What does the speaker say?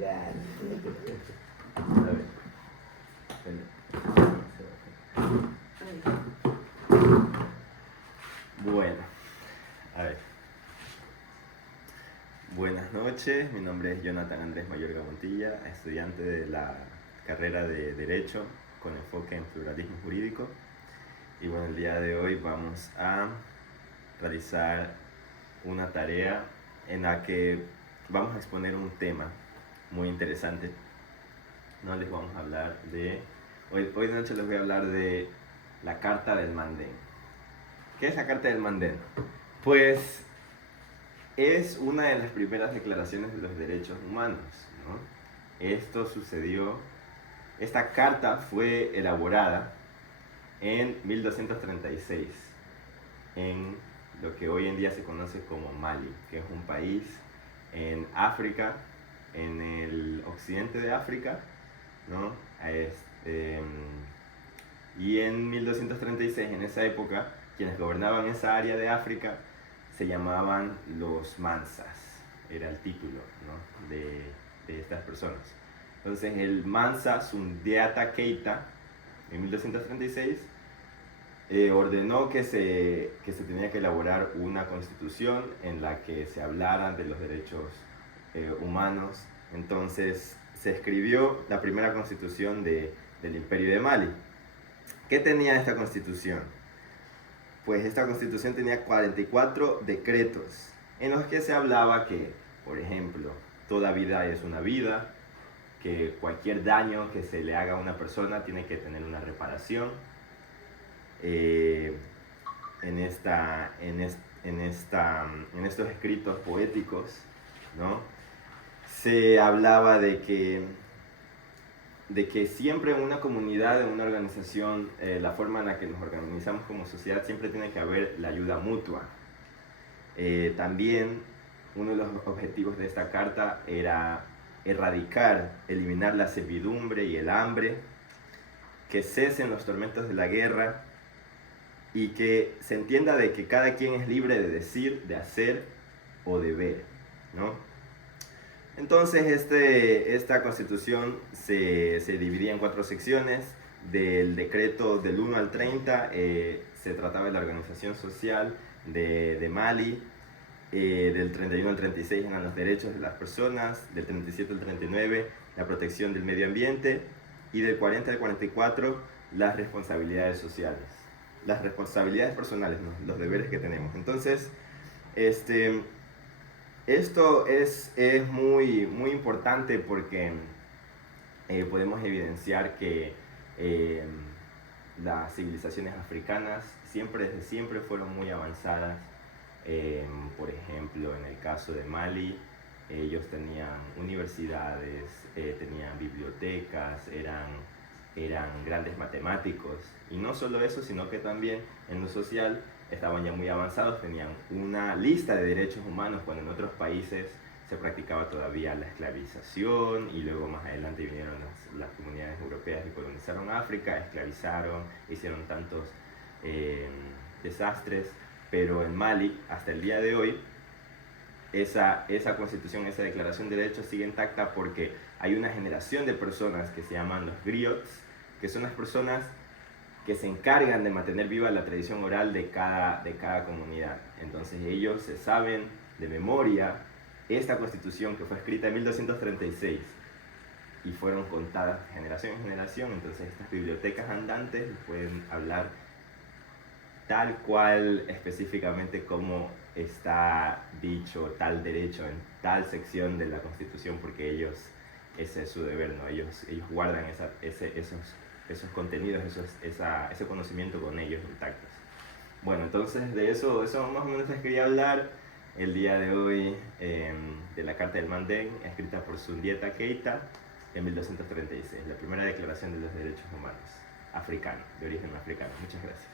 Ya. A ver. Bueno, a ver. Buenas noches, mi nombre es Jonathan Andrés Mayorga Montilla, estudiante de la carrera de Derecho con enfoque en pluralismo jurídico. Y bueno, el día de hoy vamos a realizar una tarea en la que vamos a exponer un tema muy interesante. No les vamos a hablar de... Hoy de noche les voy a hablar de la Carta del Mandén. ¿Qué es la Carta del Mandén? Pues es una de las primeras declaraciones de los derechos humanos, ¿no? Esta carta fue elaborada en 1236 en lo que hoy en día se conoce como Mali, que es un país en África, en el occidente de África, ¿no? Y en 1236, en esa época, quienes gobernaban esa área de África se llamaban los Mansas, era el título, ¿no? de estas personas. Entonces el Mansa Sundiata Keita, en 1236, ordenó que se tenía que elaborar una constitución en la que se hablaran de los derechos humanos. Entonces se escribió la primera constitución del Imperio de Mali. ¿Qué tenía esta constitución? Pues esta constitución tenía 44 decretos en los que se hablaba que, por ejemplo, toda vida es una vida, que cualquier daño que se le haga a una persona tiene que tener una reparación. En estos escritos poéticos, ¿no? Se hablaba de que siempre en una comunidad, en una organización, la forma en la que nos organizamos como sociedad, siempre tiene que haber la ayuda mutua. También uno de los objetivos de esta carta era eliminar la servidumbre y el hambre, que cesen los tormentos de la guerra y que se entienda de que cada quien es libre de decir, de hacer o de ver, ¿no? Entonces esta constitución se dividía en 4 secciones. Del decreto del 1 al 30 se trataba de la organización social de Mali. Del 31 al 36 eran los derechos de las personas. Del 37 al 39 la protección del medio ambiente. Y del 40 al 44 las responsabilidades sociales. Las responsabilidades personales, ¿no? Los deberes que tenemos. Entonces, esto es muy, muy importante porque podemos evidenciar que las civilizaciones africanas desde siempre fueron muy avanzadas. Por ejemplo, en el caso de Mali, ellos tenían universidades, tenían bibliotecas, eran grandes matemáticos. Y no solo eso, sino que también en lo social estaban ya muy avanzados, tenían una lista de derechos humanos, cuando en otros países se practicaba todavía la esclavización, y luego más adelante vinieron las comunidades europeas que colonizaron África, esclavizaron, hicieron tantos desastres. Pero en Mali, hasta el día de hoy, esa constitución, esa declaración de derechos sigue intacta, porque hay una generación de personas que se llaman los griots, que son las personas que se encargan de mantener viva la tradición oral de cada comunidad. Entonces ellos se saben de memoria esta constitución, que fue escrita en 1236 y fueron contadas generación en generación. Entonces estas bibliotecas andantes pueden hablar tal cual específicamente como está dicho tal derecho en tal sección de la Constitución, porque ese es su deber, ¿no? Ellos guardan esos contenidos, ese conocimiento con ellos intactos. Bueno, entonces de eso más o menos les quería hablar el día de hoy, de la Carta del Mandén, escrita por Sundiata Keita en 1236, la primera declaración de los derechos humanos africana, de origen africano. Muchas gracias.